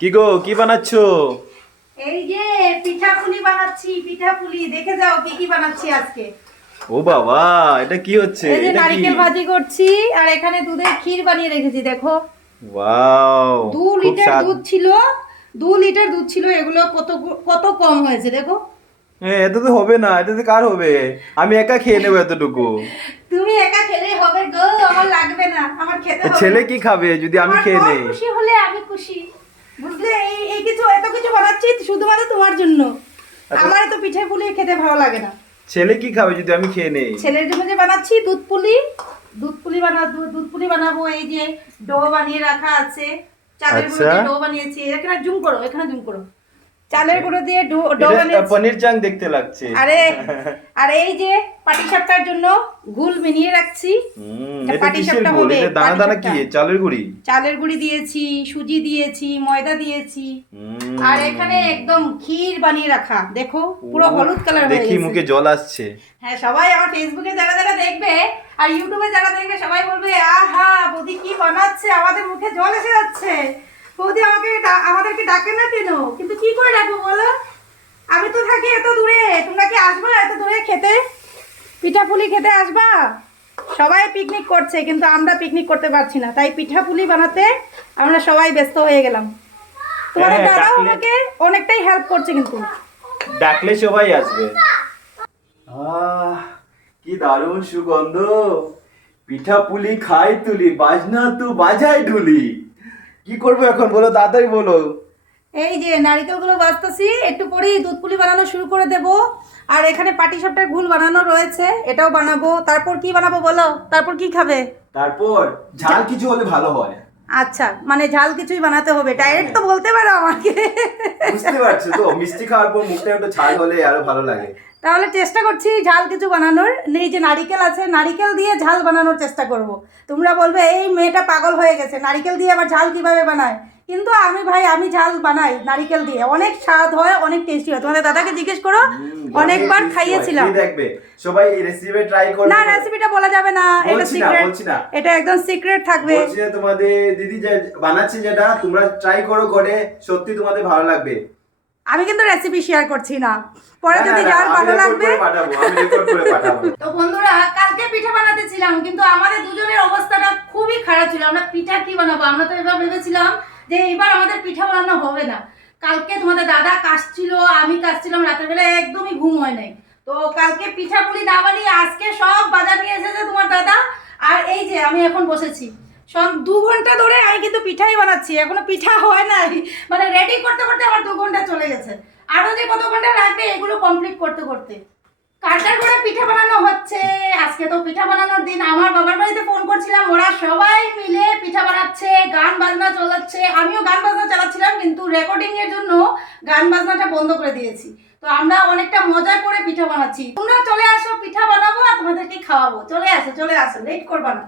কি গো, কি বানাচ্ছো? এই যে পিঠাপুলি বানাচ্ছি। পিঠাপুলি দেখে যাও কি কি বানাচ্ছি আজকে। ও বাবা, এটা কি হচ্ছে? এই যে এটা কি? নারকেল ভাজি করছি আর এখানে দুধের ক্ষীর বানিয়ে রেখেছি দেখো। ওয়াও, 2 খুব লিটার স্বাদ। দুধ ছিল। 2 লিটার দুধ ছিল, এগুলো কত কত কম হয়েছে দেখো। এতে তো হবে না, এটাতে কার হবে? আমি একা খেয়ে নেবো এতটুকু। তুমি একা খেলেই হবে গো, আমার লাগবে না, আমার খেতে হবে ছেলে না। কি খাবে যদি আমি আমার খেয়ে বর নেই? খুশি হলে আমি খুশি, বুঝলে? এই এই কিছু এত কিছু বানাচ্ছি শুধুমাত্র তোমার জন্য। আচ্ছা। আমার তো পিঠে পুলি খেতে ভালো লাগে না। ছেলে কি খাবে যদি আমি খেয়ে নেই? ছেলের জন্য যে বানাচ্ছি দুধ পুলি। দুধ পুলি বানাবো। এই যে ডো বানিয়ে রাখা আছে, চালের গুঁড়ো আচ্ছা। দিয়ে ডো বানিয়েছি। এখানে জুম করো, এখানে জুম করো। চালের গুঁড়ো দিয়ে ডো এটা বানিয়েছি। পনির চাং দেখতে লাগছে। আরে আর এই যে পাটিসাপটার জন্য ঘুল বানিয়ে রাখছি। এটা কিসের পাটিসাপটা গুড়? হবে। এটা দানা দানা কি? পাটিসাপটা। চালের গুঁড়ি? চালের গুঁড়ি দিয়েছি, সুজি দিয়েছি, ময়দা দিয়েছি। হুম। আর এখানে একদম ক্ষীর বানিয়ে রাখা দেখো, পুরো হলুদ কালার হয়ে দেখি গেছে। মুখে জল আসছে। হ্যাঁ, সবাই আমার ফেসবুকে যারা যারা দেখবে আর ইউটিউবে যারা দেখবে সবাই বলবে আহা বৌদি কি বানাচ্ছে, আমাদের মুখে জল এসে যাচ্ছে। বৌদি আমাদেরকে ডাকে না কেন? কিন্তু কি করে ডাকবো বলো? আমি তো থাকি এত দূরে, তোমরা কি আসবা এত দূরে খেতে? পিঠাপুলি খেতে আসবা? সবাই পিকনিক করছে কিন্তু আমরা পিকনিক করতে পারছি না, তাই পিঠাপুলি বানাতে আমরা সবাই ব্যস্ত হয়ে গেলাম। তোমাদের হ্যাঁ, দাদাও ডাকলে- আমাকে অনেকটাই হেল্প করছে কিন্তু। ডাকলে সবাই আসবে। কি দারুণ সুগন্ধ! পিঠা পুলি খাই তুলি, বাজনা তু বাজাই ঢুলি। কি করবো এখন বলো, তাড়াতাড়ি বলো। এই যে নারকেলগুলো ভাজতেছি, একটু পরেই দুধ পুলি বানানো শুরু করে দেব। আর এখানে পাটিসাপটার ঘুল বানানো রয়েছে, এটাও বানাবো। তারপর কি বানাবো বলো? তারপর কি খাবে? তারপর ঝাল কিছু হলে ভালো হয়। আচ্ছা, মানে ঝাল কিছুই বানাতে হবে, ডাইরেক্ট তো বলতে পারো আমাকে। বুঝতে পারছো তো, মিষ্টি খাওয়ার পর মুখটা একটু ঝাল হলে আরো ভালো লাগে। তাহলে চেষ্টা করছি ঝাল কিছু বানানোর। এই যে নারিকেল আছে, নারিকেল দিয়ে ঝাল বানানোর চেষ্টা করব। তোমরা বলবে এই মেয়েটা পাগল হয়ে গেছে, নারিকেল দিয়ে আবার ঝাল কিভাবে বানায়? কিন্তু আমি ঝাল বানাই নারিকেল দিয়ে, অনেক স্বাদ হয়, অনেক টেস্টি হয়। তোমাদের দাদাকে জিজ্ঞেস করো, অনেকবার খাইয়েছিলাম। দেখবে সবাই এই রেসিপি ট্রাই করবে। না, রেসিপিটা বলা যাবে না, এটা সিক্রেট। বলছি না, এটা একদম সিক্রেট থাকবে। বলছি না, তোমাদের দিদি যে বানাচ্ছে যেটা তোমরা ট্রাই করো, করে সত্যি তোমাদের ভালো লাগবে। আমি কিন্তু রেসিপি শেয়ার করছি না, পরে যদি যার ভালো লাগবে। আমি রেকর্ড করে পাঠাবো। তো বন্ধুরা, কালকে পিঠা বানাতেছিলাম কিন্তু আমাদের দুজনের অবস্থাটা খুবই খারাপ ছিল। আমরা পিঠা কি বানাবো? আমরা তো এবার ভেবেছিলাম যে এবার আমাদের পিঠা বানানো হবে না। কালকে তোমাদের দাদা কাশছিল, আমি কাশছিলাম, রাতের বেলা একদমই ঘুম হয় নাই। তো কালকে পিঠা পুলি না বানিয়ে আজকে সব বাজার নিয়ে এসেছে তোমার দাদা। আর এই যে আমি এখন বসেছি, সব 2 ঘন্টা ধরে আমি কিন্তু পিঠাই বানাচ্ছি, এখনো পিঠা হয় নাই। মানে রেডি করতে করতে আমার 2 ঘন্টা চলে গেছে। আরো যে কত ঘন্টা লাগবে এগুলো কমপ্লিট করতে করতে। কাটার করে পিঠা বানানো হচ্ছে। আজকে তো পিঠা বানানোর দিন। আমার বাবার বাড়িতে ফোন করছিলাম, ওরা সবাই মিলে পিঠা বানাচ্ছে, গান বাজনা চালাচ্ছে। আমিও গান বাজনা চালাচ্ছিলাম কিন্তু রেকর্ডিং এর জন্য গান বাজনাটা বন্ধ করে দিয়েছি। তো আমরা অনেকটা মজা করে পিঠা বানাচ্ছি। তোমরা চলে আসো, পিঠা বানাবো আর তোমাদেরকে খাওয়াবো। চলে আসো, লেট করবা না।